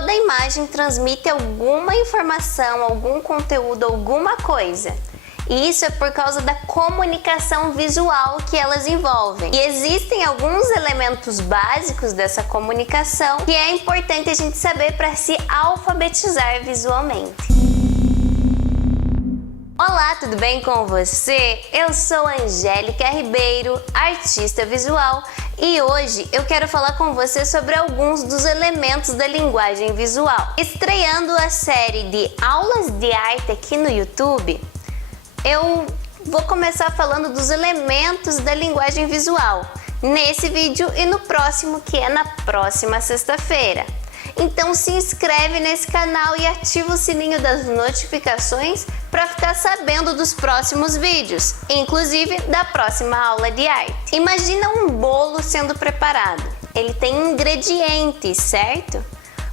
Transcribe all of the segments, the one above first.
Toda imagem transmite alguma informação, algum conteúdo, alguma coisa. E isso é por causa da comunicação visual que elas envolvem. E existem alguns elementos básicos dessa comunicação que é importante a gente saber para se alfabetizar visualmente. Olá, tudo bem com você? Eu sou Angélica Ribeiro, artista visual, e hoje eu quero falar com você sobre alguns dos elementos da linguagem visual. Estreando a série de aulas de arte aqui no YouTube, eu vou começar falando dos elementos da linguagem visual nesse vídeo e no próximo, que é na próxima sexta-feira. Então se inscreve nesse canal e ativa o sininho das notificações para ficar sabendo dos próximos vídeos, inclusive da próxima aula de arte. Imagina um bolo sendo preparado. Ele tem ingredientes, certo?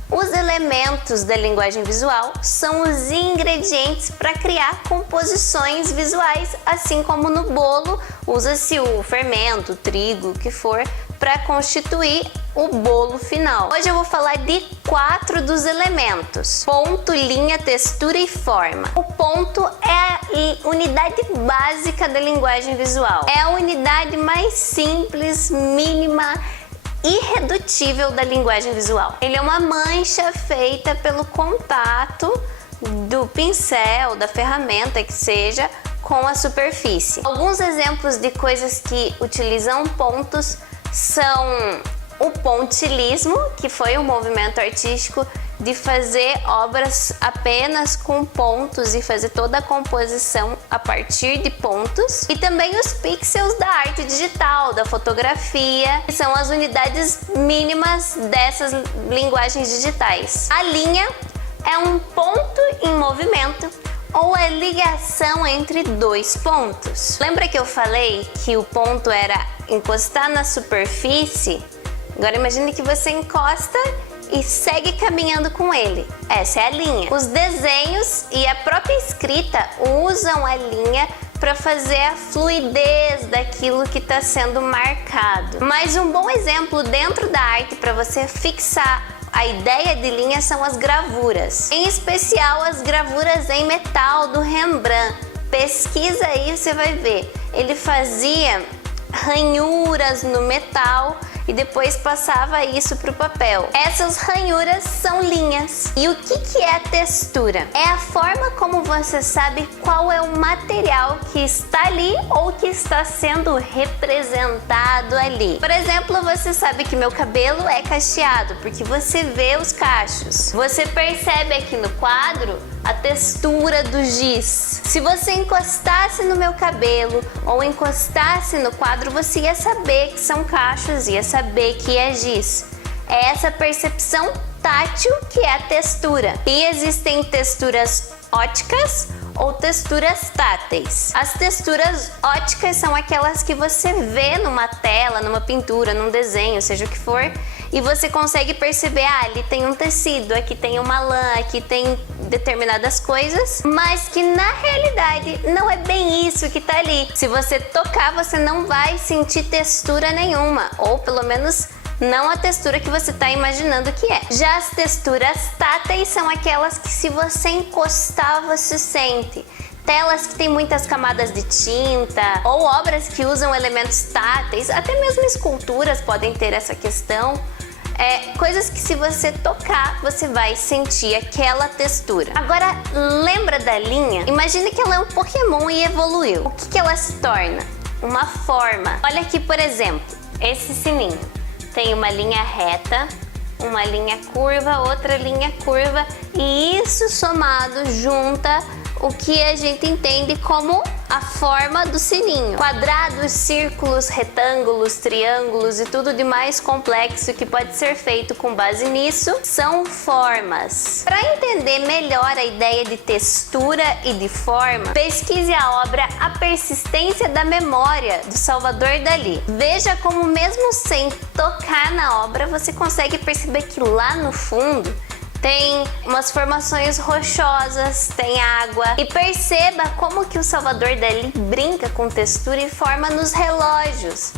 Os elementos da linguagem visual são os ingredientes para criar composições visuais, assim como no bolo usa-se o fermento, o trigo, o que for, para constituir o bolo final. Hoje eu vou falar de 4 dos elementos: ponto, linha, textura e forma. O ponto é a unidade básica da linguagem visual. É a unidade mais simples, mínima, irredutível da linguagem visual. Ele é uma mancha feita pelo contato do pincel, da ferramenta que seja, com a superfície. Alguns exemplos de coisas que utilizam pontos são o pontilhismo, que foi um movimento artístico de fazer obras apenas com pontos e fazer toda a composição a partir de pontos, e também os pixels da arte digital, da fotografia, que são as unidades mínimas dessas linguagens digitais. A linha é um ponto em movimento ou a ligação entre dois pontos. Lembra que eu falei que o ponto era encostar na superfície? Agora imagine que você encosta e segue caminhando com ele. Essa é a linha. Os desenhos e a própria escrita usam a linha para fazer a fluidez daquilo que está sendo marcado. Mas um bom exemplo dentro da arte para você fixar a ideia de linha são as gravuras. Em especial as gravuras em metal do Rembrandt. Pesquisa aí, você vai ver. Ele fazia ranhuras no metal e depois passava isso para o papel. Essas ranhuras são linhas. E o que é a textura? É a forma como você sabe qual é o material que está ali ou que está sendo representado ali. Por exemplo, você sabe que meu cabelo é cacheado porque você vê os cachos. Você percebe aqui no quadro a textura do giz. Se você encostasse no meu cabelo ou encostasse no quadro, você ia saber que são cachos, ia saber que é giz. É essa percepção tátil que é a textura. E existem texturas óticas ou texturas táteis. As texturas óticas são aquelas que você vê numa tela, numa pintura, num desenho, seja o que for, e você consegue perceber, ali tem um tecido, aqui tem uma lã, aqui tem determinadas coisas, mas que na realidade não é bem isso que tá ali. Se você tocar, você não vai sentir textura nenhuma, ou pelo menos não a textura que você está imaginando que é. Já as texturas táteis são aquelas que se você encostar você sente. Telas que tem muitas camadas de tinta ou obras que usam elementos táteis, até mesmo esculturas podem ter essa questão. Coisas que se você tocar, você vai sentir aquela textura. Agora, lembra da linha? Imagine que ela é um Pokémon e evoluiu. O que ela se torna? Uma forma. Olha aqui, por exemplo, esse sininho. Tem uma linha reta, uma linha curva, outra linha curva, e isso somado junta o que a gente entende como a forma do sininho. Quadrados, círculos, retângulos, triângulos e tudo de mais complexo que pode ser feito com base nisso são formas. Para entender melhor a ideia de textura e de forma, pesquise a obra A Persistência da Memória, do Salvador Dalí. Veja como mesmo sem tocar na obra, você consegue perceber que lá no fundo tem umas formações rochosas, tem água, e perceba como que o Salvador Dalí brinca com textura e forma nos relógios.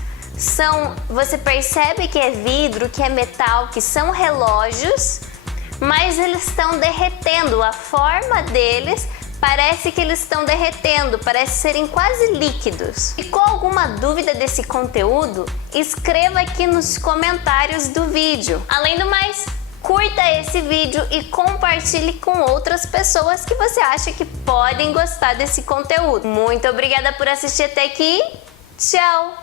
Você percebe que é vidro, que é metal, que são relógios mas eles estão derretendo. A forma deles parece que eles estão derretendo, parece serem quase líquidos. Ficou alguma dúvida desse conteúdo? Escreva aqui nos comentários do vídeo. Além do mais, curta esse vídeo e compartilhe com outras pessoas que você acha que podem gostar desse conteúdo. Muito obrigada por assistir até aqui. Tchau!